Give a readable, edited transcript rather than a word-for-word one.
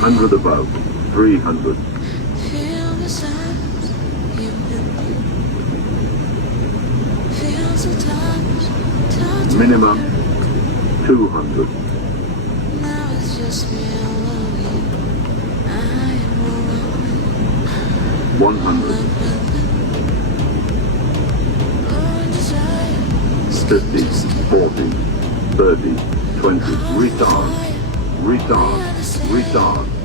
100 above, 300. Feel the signs you've been through. Feel the touch. Minimum, 200. Now it's just me alone. I am alone. 100. 50, 40, 30, 20. Retard. Retard. Retard.